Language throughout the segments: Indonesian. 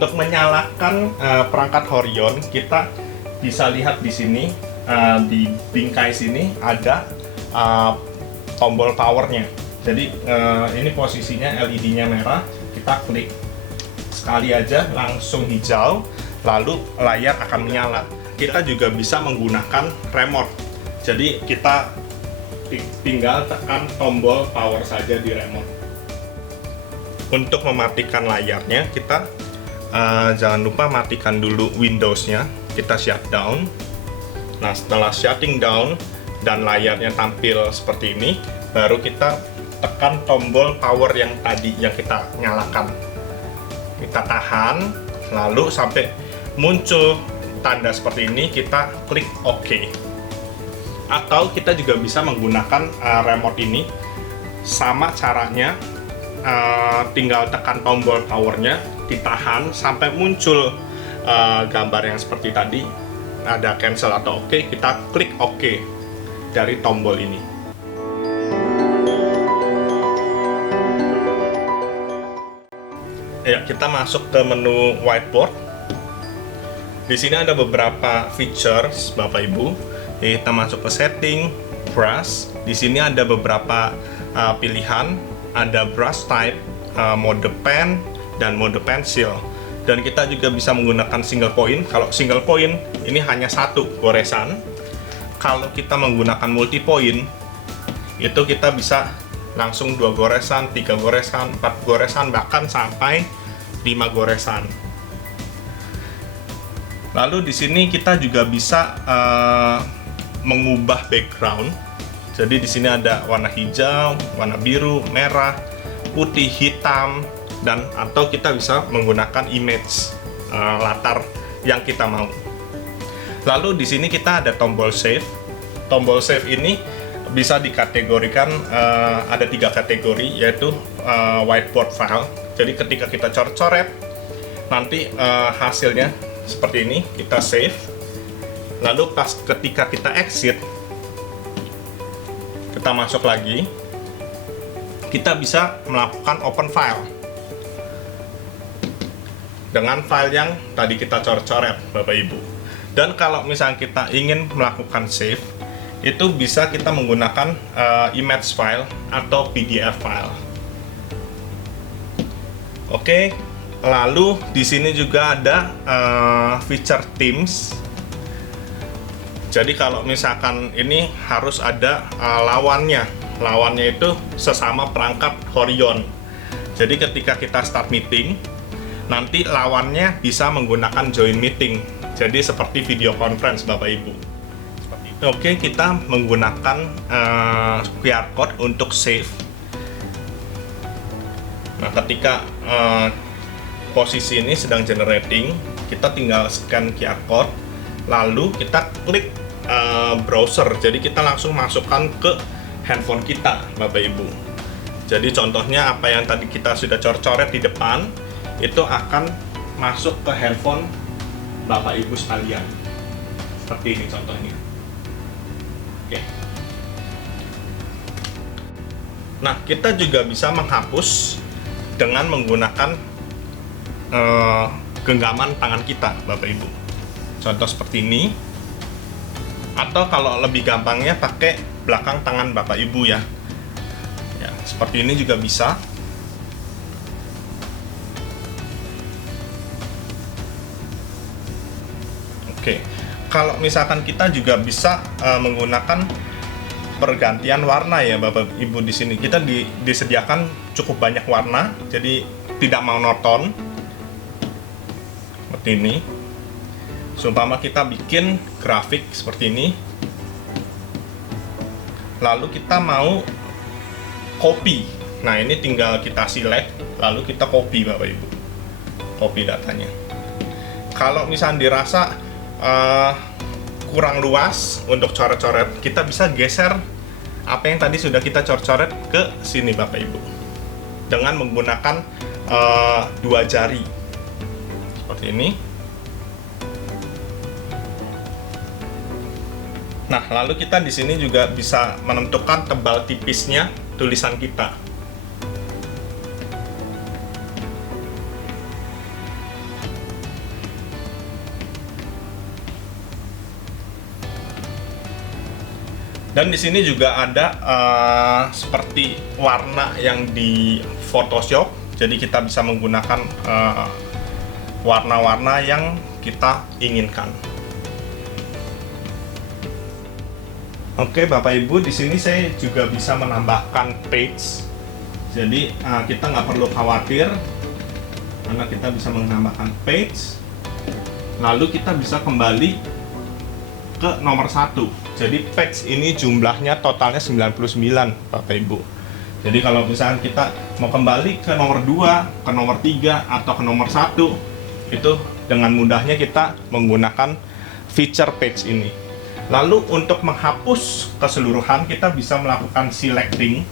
Untuk menyalakan perangkat Horion, kita bisa lihat di sini di bingkai sini ada tombol powernya. Jadi ini posisinya LED-nya merah, kita klik sekali aja langsung hijau, lalu layar akan menyala. Kita juga bisa menggunakan remote. Jadi kita tinggal tekan tombol power saja di remote. Untuk mematikan layarnya, kita jangan lupa matikan dulu Windows-nya. Kita shutdown. Nah, setelah shutting down dan layarnya tampil seperti ini, baru kita tekan tombol power yang tadi yang kita nyalakan. Kita tahan, lalu sampai muncul tanda seperti ini, kita klik OK. Atau kita juga bisa menggunakan remote ini. Sama caranya, tinggal tekan tombol powernya, ditahan sampai muncul gambar yang seperti tadi, ada cancel atau OK, kita klik OK dari tombol ini. Ya, kita masuk ke menu whiteboard. Di sini ada beberapa features, Bapak Ibu. Kita masuk ke setting, brush. Di sini ada beberapa pilihan, ada brush type, mode pen, dan mode pencil. Dan kita juga bisa menggunakan single point. Kalau single point ini hanya satu goresan. Kalau kita menggunakan multi point, itu kita bisa langsung 2 goresan, 3 goresan, 4 goresan, bahkan sampai 5 goresan. Lalu di sini kita juga bisa mengubah background. Jadi di sini ada warna hijau, warna biru, merah, putih, hitam, dan atau kita bisa menggunakan image latar yang kita mau. Lalu di sini kita ada tombol save. Tombol save ini bisa dikategorikan ada 3 kategori, yaitu whiteboard file. Jadi ketika kita coret-coret, nanti hasilnya seperti ini, kita save. Lalu pas ketika kita exit, kita masuk lagi, kita bisa melakukan open file dengan file yang tadi kita coret-coret, Bapak Ibu. Dan kalau misalnya kita ingin melakukan save, itu bisa kita menggunakan image file atau PDF file. Oke, lalu di sini juga ada feature themes. Jadi kalau misalkan ini harus ada lawannya. Lawannya itu sesama perangkat Horion. Jadi ketika kita start meeting, nanti lawannya bisa menggunakan join meeting. Jadi seperti video conference, Bapak Ibu. Oke, kita menggunakan QR code untuk save. Nah, ketika posisi ini sedang generating, kita tinggal scan QR code, lalu kita klik browser. Jadi kita langsung masukkan ke handphone kita, Bapak Ibu. Jadi contohnya apa yang tadi kita sudah coret-coret di depan, itu akan masuk ke handphone Bapak Ibu sekalian. Seperti ini contohnya. Oke. Nah, kita juga bisa menghapus dengan menggunakan genggaman tangan kita, Bapak Ibu. Contoh seperti ini. Atau kalau lebih gampangnya pakai belakang tangan Bapak Ibu ya. Ya, seperti ini juga bisa. Oke. Kalau misalkan kita juga bisa menggunakan pergantian warna ya, Bapak Ibu. Di sini kita disediakan cukup banyak warna, jadi tidak monoton. Seperti ini. Seumpama kita bikin grafik seperti ini, lalu kita mau copy. Nah, ini tinggal kita select, lalu kita copy, Bapak Ibu. Copy datanya. Kalau misalnya dirasa kurang luas untuk coret-coret, kita bisa geser apa yang tadi sudah kita coret-coret ke sini, Bapak Ibu, dengan menggunakan 2 jari seperti ini. Nah, lalu kita di sini juga bisa menentukan tebal tipisnya tulisan kita. Dan di sini juga ada seperti warna yang di Photoshop. Jadi kita bisa menggunakan warna-warna yang kita inginkan. Oke, Bapak Ibu, di sini saya juga bisa menambahkan page. Jadi kita nggak perlu khawatir karena kita bisa menambahkan page. Lalu kita bisa kembali ke nomor 1. Jadi page ini jumlahnya totalnya 99, Bapak Ibu. Jadi kalau misalnya kita mau kembali ke nomor 2, ke nomor 3, atau ke nomor 1, itu dengan mudahnya kita menggunakan feature page ini. Lalu untuk menghapus keseluruhan kita bisa melakukan selecting.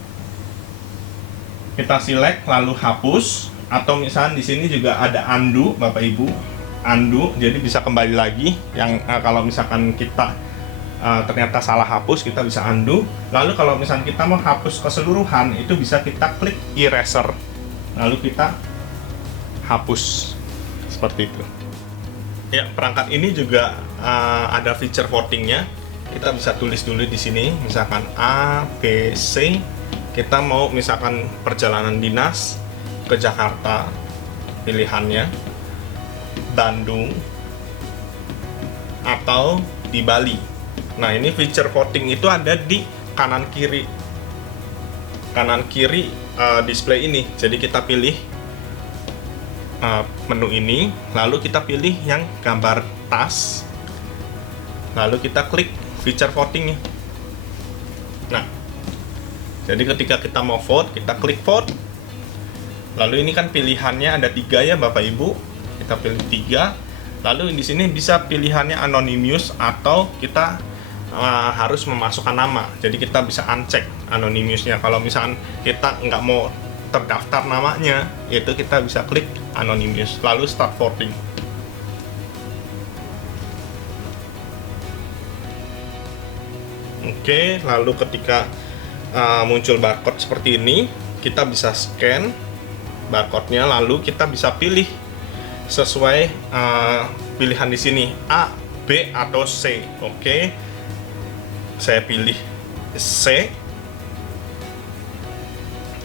Kita select lalu hapus, atau misalnya di sini juga ada undo, Bapak Ibu. Undo, jadi bisa kembali lagi. Yang kalau misalkan kita ternyata salah hapus, kita bisa undo. Lalu kalau misalnya kita mau hapus keseluruhan, itu bisa kita klik eraser. Lalu kita hapus seperti itu. Ya, perangkat ini juga ada feature votingnya. Kita bisa tulis dulu di sini, misalkan A, B, C. Kita mau misalkan perjalanan dinas ke Jakarta, pilihannya Bandung atau di Bali. Nah, ini feature voting itu ada di kanan kiri display ini. Jadi kita pilih menu ini, lalu kita pilih yang gambar tas, lalu kita klik feature votingnya. Nah, jadi ketika kita mau vote, kita klik vote. Lalu ini kan pilihannya ada 3 ya, Bapak Ibu. Kita pilih 3. Lalu di sini bisa pilihannya anonymous atau kita harus memasukkan nama. Jadi kita bisa uncheck anonymousnya. Kalau misalkan kita nggak mau terdaftar namanya, itu kita bisa klik anonymous, lalu start voting. Oke, lalu ketika muncul barcode seperti ini, kita bisa scan barcode-nya, lalu kita bisa pilih sesuai pilihan di sini A, B atau C. Oke, saya pilih C.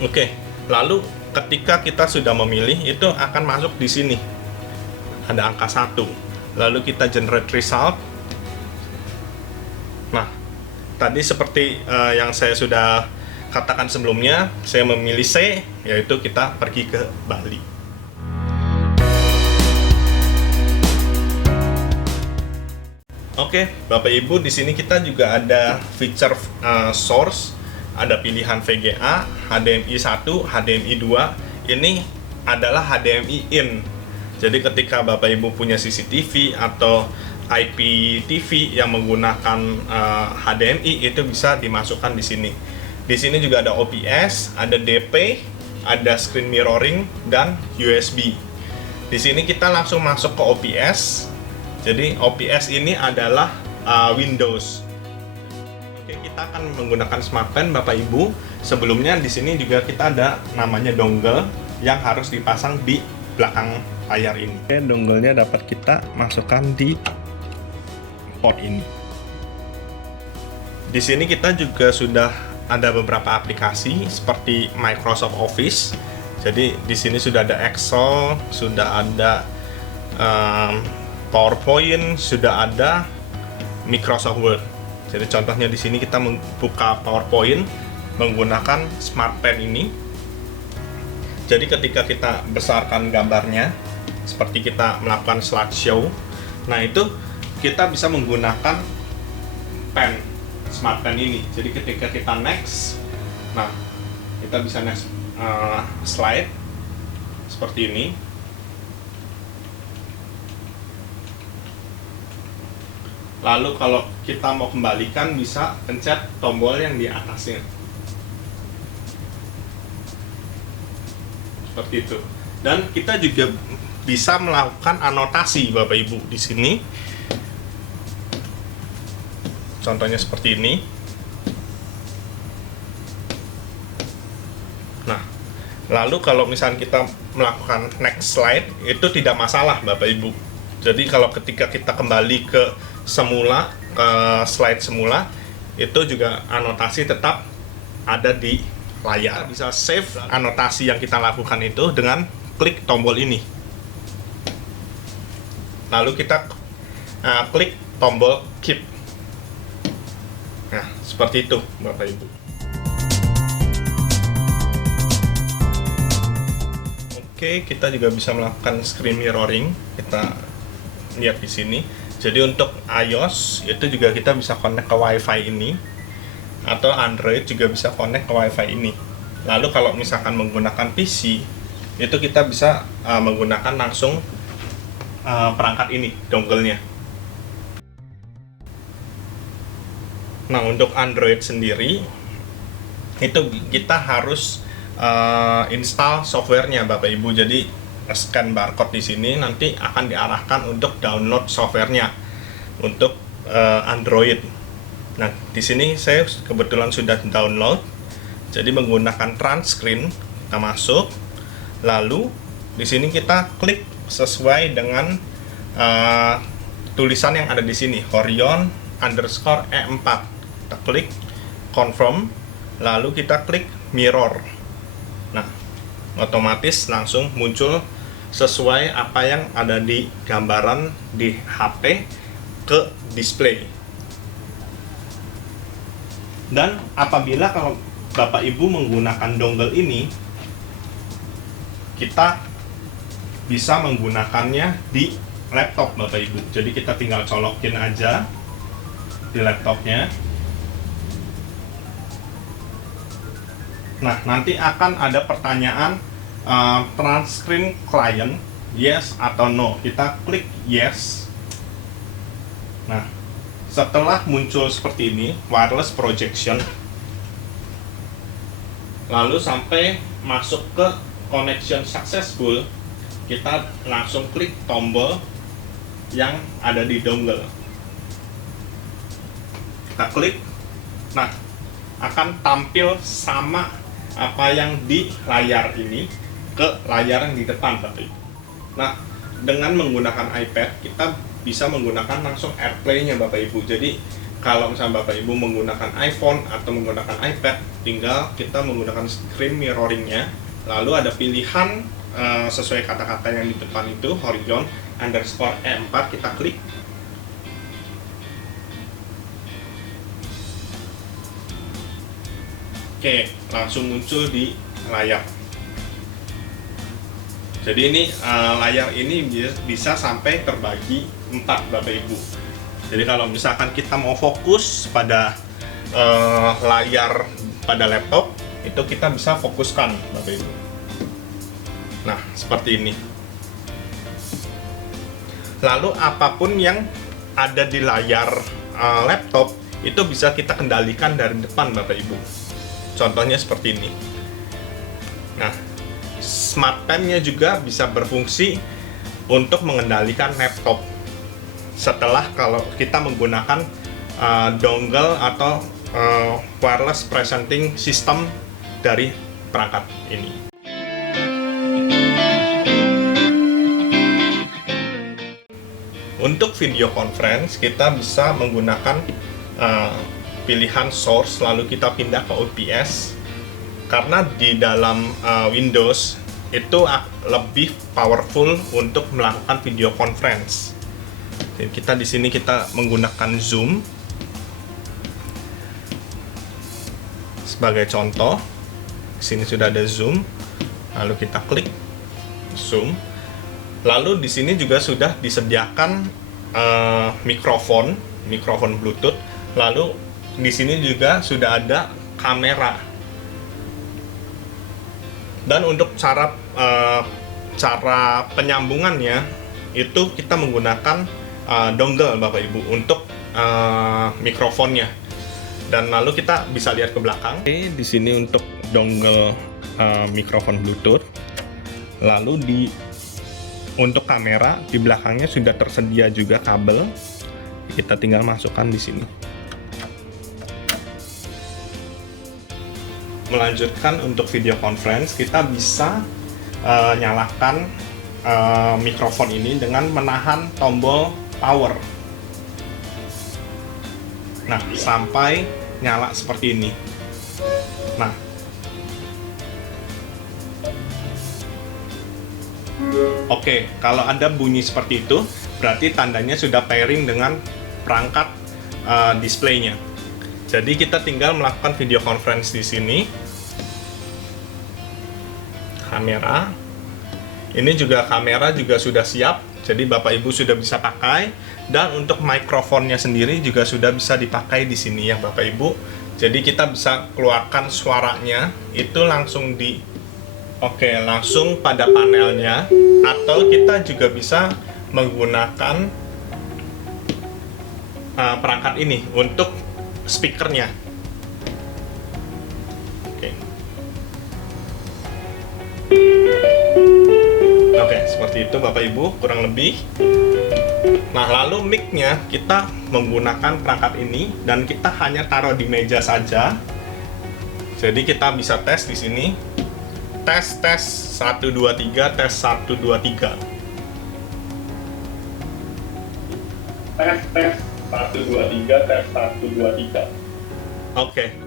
Oke. Lalu ketika kita sudah memilih, itu akan masuk di sini. Ada angka 1. Lalu kita generate result. Nah, tadi seperti yang saya sudah katakan sebelumnya, saya memilih C, yaitu kita pergi ke Bali. Oke, Bapak Ibu, di sini kita juga ada feature source. Ada pilihan VGA, HDMI 1, HDMI 2. Ini adalah HDMI in. Jadi ketika Bapak Ibu punya CCTV atau IPTV yang menggunakan HDMI, itu bisa dimasukkan di sini. Di sini juga ada OBS, ada DP, ada screen mirroring, dan USB. Di sini kita langsung masuk ke OBS. Jadi OBS ini adalah Windows. Oke, kita akan menggunakan smart pen, Bapak Ibu. Sebelumnya di sini juga kita ada namanya dongle yang harus dipasang di belakang layar ini. Oke, dongle-nya dapat kita masukkan di port ini. Di sini kita juga sudah ada beberapa aplikasi seperti Microsoft Office. Jadi di sini sudah ada Excel, sudah ada PowerPoint, sudah ada Microsoft Word. Jadi contohnya di sini kita membuka PowerPoint menggunakan smart pen ini. Jadi ketika kita besarkan gambarnya, seperti kita melakukan slideshow, nah itu kita bisa menggunakan pen, smart pen ini. Jadi ketika kita next, nah kita bisa next slide seperti ini. Lalu kalau kita mau kembalikan, bisa pencet tombol yang di atasnya. Seperti itu. Dan kita juga bisa melakukan anotasi, Bapak Ibu, di sini. Contohnya seperti ini. Nah, lalu kalau misalnya kita melakukan next slide, itu tidak masalah, Bapak Ibu. Jadi kalau ketika kita kembali ke semula, ke slide semula, itu juga anotasi tetap ada di layar. Kita bisa save anotasi yang kita lakukan itu dengan klik tombol ini. Lalu kita klik tombol keep. Nah, seperti itu Bapak Ibu. Oke, kita juga bisa melakukan screen mirroring. Kita lihat di sini. Jadi untuk iOS itu juga kita bisa connect ke WiFi ini, atau Android juga bisa connect ke WiFi ini. Lalu kalau misalkan menggunakan PC, itu kita bisa menggunakan langsung perangkat ini, dongle-nya. Nah, untuk Android sendiri itu kita harus install softwarenya Bapak Ibu. Jadi scan barcode di sini nanti akan diarahkan untuk download softwarenya untuk Android. Nah, di sini saya kebetulan sudah download. Jadi menggunakan transcreen kita masuk, lalu di sini kita klik sesuai dengan tulisan yang ada di sini, Horion_E4. Kita klik confirm, lalu kita klik mirror. Nah, otomatis langsung muncul sesuai apa yang ada di gambaran di HP ke display. Dan apabila kalau Bapak Ibu menggunakan dongle ini, kita bisa menggunakannya di laptop Bapak Ibu. Jadi kita tinggal colokin aja di laptopnya. Nah, nanti akan ada pertanyaan transcreen client, yes atau no. Kita klik yes. Nah, setelah muncul seperti ini, wireless projection, lalu sampai masuk ke connection successful, kita langsung klik tombol yang ada di dongle. Kita klik, nah akan tampil sama apa yang di layar ini ke layar yang di depan Bapak Ibu. Nah, dengan menggunakan iPad kita bisa menggunakan langsung AirPlay-nya Bapak Ibu. Jadi kalau misalnya Bapak Ibu menggunakan iPhone atau menggunakan iPad, tinggal kita menggunakan screen mirroring-nya, lalu ada pilihan sesuai kata-kata yang di depan itu, Horion_E4, kita klik. Oke, langsung muncul di layar. Jadi ini layar ini bisa sampai terbagi 4 Bapak Ibu. Jadi kalau misalkan kita mau fokus pada layar pada laptop, itu kita bisa fokuskan Bapak Ibu. Nah, seperti ini. Lalu apapun yang ada di layar laptop itu bisa kita kendalikan dari depan Bapak Ibu. Contohnya seperti ini. Nah, Smart Pen-nya juga bisa berfungsi untuk mengendalikan laptop setelah kalau kita menggunakan dongle atau wireless presenting system dari perangkat ini. Untuk video conference kita bisa menggunakan pilihan source, lalu kita pindah ke OBS, karena di dalam Windows itu lebih powerful untuk melakukan video conference. Jadi kita di sini kita menggunakan Zoom sebagai contoh. Di sini sudah ada Zoom, lalu kita klik Zoom. Lalu di sini juga sudah disediakan mikrofon Bluetooth. Lalu di sini juga sudah ada kamera. Dan untuk cara penyambungannya itu kita menggunakan dongle Bapak Ibu untuk mikrofonnya. Dan lalu kita bisa lihat ke belakang. Oke, di sini untuk dongle mikrofon Bluetooth. Lalu untuk kamera di belakangnya sudah tersedia juga kabel. Kita tinggal masukkan di sini. Melanjutkan untuk video conference, kita bisa nyalakan mikrofon ini dengan menahan tombol power. Nah, sampai nyala seperti ini. Nah, oke, kalau ada bunyi seperti itu, berarti tandanya sudah pairing dengan perangkat displaynya. Jadi kita tinggal melakukan video conference di sini. Kamera. Ini juga kamera juga sudah siap, jadi Bapak Ibu sudah bisa pakai. Dan untuk mikrofonnya sendiri juga sudah bisa dipakai di sini ya Bapak Ibu. Jadi kita bisa keluarkan suaranya itu langsung langsung pada panelnya, atau kita juga bisa menggunakan perangkat ini untuk speakernya. Oke, seperti itu Bapak Ibu kurang lebih. Nah, lalu mic-nya kita menggunakan perangkat ini dan kita hanya taruh di meja saja. Jadi kita bisa tes di sini. Tes 1 2 3, tes 1 2 3. Tes 1 2 3, tes 1 2 3. Oke.